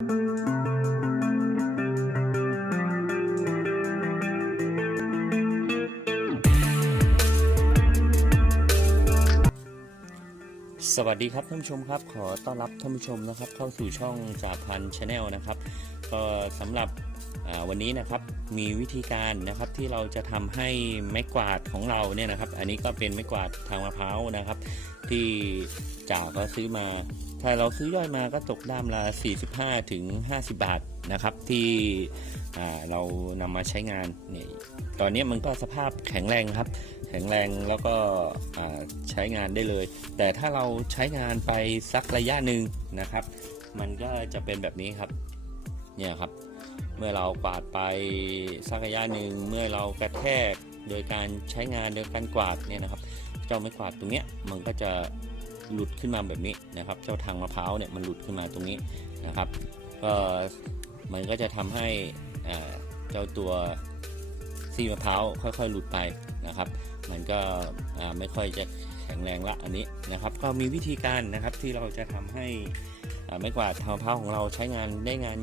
สวัสดีครับท่านผู้ชมครับ ขอต้อนรับท่านผู้ชมนะครับ เข้าสู่ช่องจ่าพันชาแนลนะครับ ก็สำหรับวันนี้นะครับมีวิธีการนะครับที่เราจะทำให้ไม้กวาดของเราเนี่ยนะครับ อันนี้ก็เป็นไม้กวาดทางมะพร้าวนะครับ ที่จ่าก็ซื้อมา ถ้าเราซื้อย่อยมาก็ตกด้ามละ 45 ถึง 50 บาทนะครับ ที่เรานำมาใช้งานเนี่ยตอนนี้มันก็สภาพแข็งแรงครับ แข็งแรงแล้วก็ใช้งานได้เลย แต่ถ้าเราใช้งานไปสักระยะหนึ่งนะครับ มันก็จะเป็นแบบนี้ครับเนี่ยครับ เมื่อเรากวาดไปสักระยะหนึ่งเมื่อเรากระแทกโดยการใช้งานโดยการกวาดเนี่ยนะครับ เจ้าไม้กวาดตรงเนี้ยมันก็จะ หลุดขึ้นมาแบบนี้นะครับ เจ้าทางมะพร้าวเนี่ยมันหลุดขึ้นมาตรงนี้นะครับก็มันก็จะทำให้เจ้าตัวซี่มะพร้าวค่อยๆ หลุดไปนะครับ มันก็ไม่ค่อยจะแข็งแรงละอันนี้นะครับ ก็มีวิธีการนะครับที่เราจะทำให้ไม้กวาทางมะพร้าวของเราใช้งานได้งาน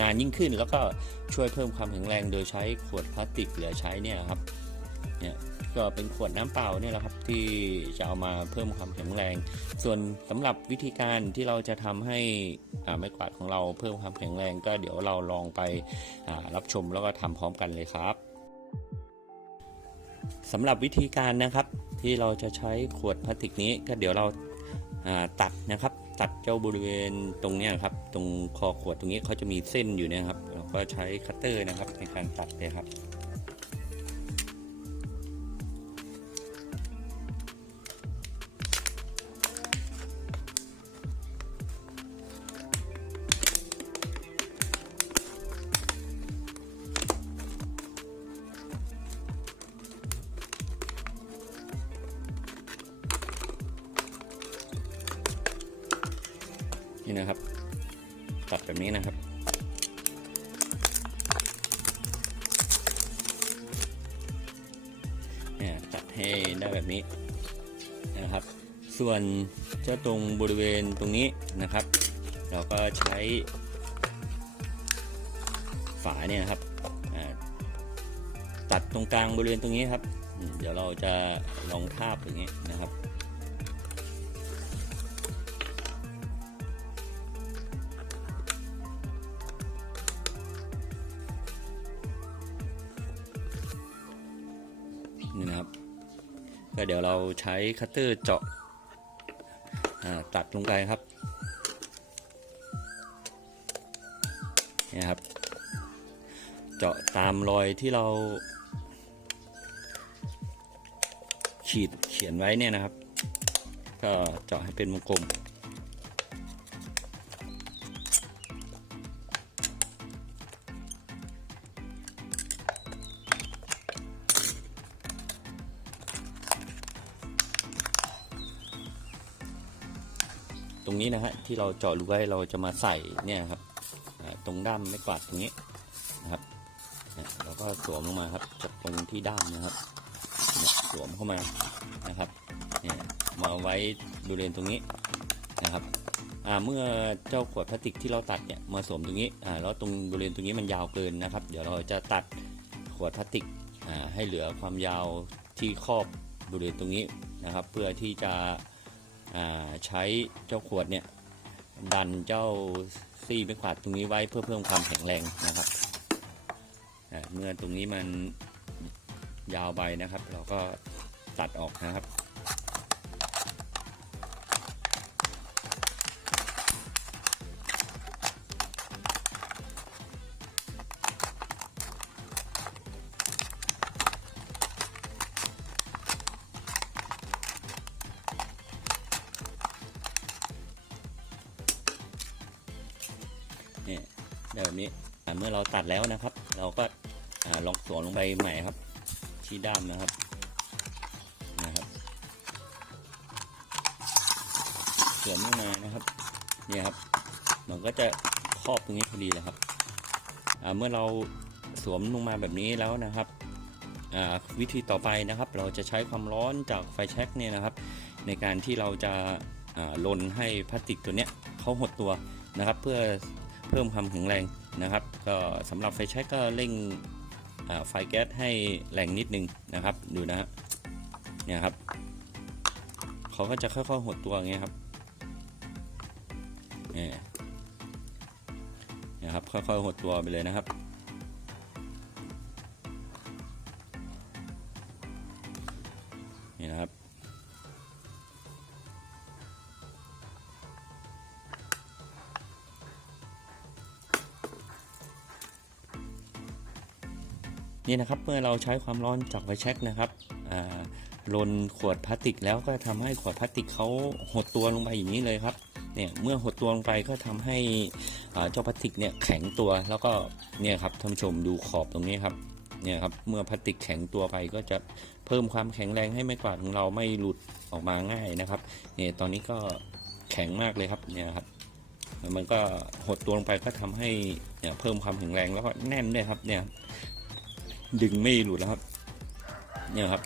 นานยิ่งขึ้น แล้วก็ช่วยเพิ่มความแข็งแรงโดยใช้ขวดพลาสติกเหลือใช้เนี่ยครับเนี่ย ก็เป็นขวดน้ำเปล่าเนี่ยแหละครับที่จะเอามาเพิ่มความแข็งแรง ส่วนสำหรับวิธีการที่เราจะทำให้อ่าไม้กวาดของเราเพิ่มความแข็งแรง ก็เดี๋ยวเราลองไปอ่ารับชมแล้วก็ทำพร้อมกันเลยครับสำหรับวิธีการนะครับที่เราจะใช้ขวดพลาสติกนี้ก็เดี๋ยวเราอ่าตัดนะครับ ตัดเจ้าบริเวณตรงนี้ครับ ตรงคอขวดตรงนี้เขาจะมีเส้นอยู่นะครับ เราก็ใช้คัตเตอร์นะครับในการตัดเลยครับ นี่นะครับตัดแบบนี้นะครับ เนี่ยตัดให้ได้แบบนี้นะครับ ส่วนเจ้าตรงบริเวณตรงนี้นะครับ เราก็ใช้ฝาเนี่ยครับตัดตรงกลางบริเวณตรงนี้ครับ เดี๋ยวเราจะลองทาบอย่างนี้นะครับ ก็เดี๋ยวเราใช้คัตเตอร์เจาะตัดลงไปครับนี่ครับ เจาะตามรอยที่เรา ขีดเขียนไว้เนี่ยนะครับ ก็เจาะให้เป็นวงกลม ตรงนี้นะฮะที่เราเจาะรูไว้เราจะมาใส่เนี่ยครับตรงด้ามไม่กวาดตรงนี้นะครับเราก็สวมลงมาครับจากตรงที่ด้ามนะครับสวมเข้ามานะครับเนี่ยมาไว้บริเวณตรงนี้นะครับเมื่อเจ้าขวดพลาสติกที่เราตัดเนี่ยมาสวมตรงนี้อ่าแล้วตรงบริเวณตรงนี้มันยาวเกินนะครับ เดี๋ยวเราจะตัดขวดพลาสติกอ่าให้เหลือความยาวที่ครอบบริเวณตรงนี้นะครับ เพื่อที่จะ ใช้เจ้าขวดเนี่ยดันเจ้าซี่ไม่ขวาดตรงนี้ไว้เพื่อเพิ่มความแข็งแรงนะครับ เมื่อตรงนี้มันยาวไปนะครับ เราก็ตัดออกนะครับ ได้แบบนี้เมื่อเราตัดแล้วนะครับ เราก็ลองสวมลงไปใหม่ครับ ที่ด้ามนะครับนะครับสวมลงมานะครับเนี่ยครับ มันก็จะครอบตรงนี้พอดีเลยครับเมื่อเราสวมลงมาแบบนี้แล้วนะครับวิธีต่อไปนะครับ เราจะใช้ความร้อนจากไฟแช็กเนี่ยนะครับ ในการที่เราจะอ่าลนให้พลาสติกตัวเนี้ยเขาหดตัวนะครับ เพื่อ เพิ่มความแข็งแรงนะครับ ก็สำหรับไฟแช็กก็เร่งอ่าไฟแก๊สให้แรงนิดนึงนะครับ ดูนะฮะเนี่ยครับเขาก็จะค่อยๆหดตัวอย่างเงี้ยครับเนี่ยนะครับค่อยๆหดตัวไปเลยนะครับ นี่นะครับเมื่อเราใช้ความร้อนจากไฟแช็กนะครับลนขวดพลาสติกแล้วก็ทำให้ขวดพลาสติกเขาหดตัวลงไปอย่างนี้เลยครับเนี่ยเมื่อหดตัวลงไปก็ทำให้เจ้าพลาสติกเนี่ยแข็งตัวแล้วก็เนี่ยครับท่านผู้ชมดูขอบตรงนี้ครับเนี่ยครับเมื่อพลาสติกแข็งตัวไปก็จะเพิ่มความแข็งแรงให้ไม้กวาดของเราไม่หลุดออกมาง่ายนะครับเนี่ยตอนนี้ก็แข็งมากเลยครับเนี่ยครับมันก็หดตัวลงไปก็ทำให้เพิ่มความแข็งแรงแล้วก็แน่นด้วยครับเนี่ย ดึงไม่หลุดแล้วครับ เนี่ยครับ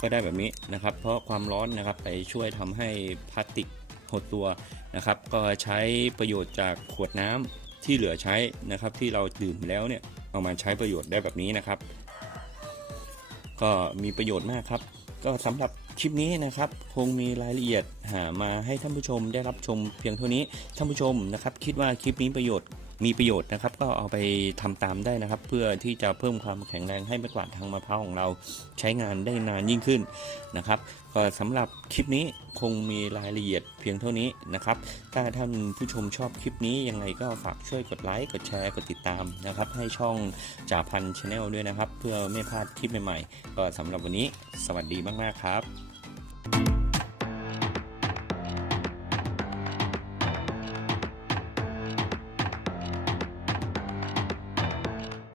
ก็ได้แบบนี้นะครับ เพราะความร้อนนะครับไปช่วยทำให้พลาสติกหดตัวนะครับ ก็ใช้ประโยชน์จากขวดน้ำที่เหลือใช้นะครับ ที่เราดื่มแล้วเนี่ยเอามาใช้ประโยชน์ได้แบบนี้นะครับ ก็มีประโยชน์มากครับ ก็สำหรับคลิปนี้นะครับคงมีรายละเอียดหามาให้ท่านผู้ชมได้รับชมเพียงเท่านี้ท่านผู้ชมนะครับ คิดว่าคลิปนี้ประโยชน์ มีประโยชน์นะครับ ก็เอาไปทำตามได้นะครับ เพื่อที่จะเพิ่มความแข็งแรงให้ไม้กวาดทางมะพร้าวของเราใช้งานได้นานยิ่งขึ้นนะครับก็สำหรับคลิปนี้คงมีรายละเอียดเพียงเท่านี้นะครับ ถ้าท่านผู้ชมชอบคลิปนี้ยังไงก็ฝากช่วยกดไลค์กดแชร์กดติดตามนะครับ ให้ช่องจ่าพันชาแนลด้วยนะครับ เพื่อไม่พลาดคลิปใหม่ๆ ก็สำหรับวันนี้สวัสดีมากๆครับ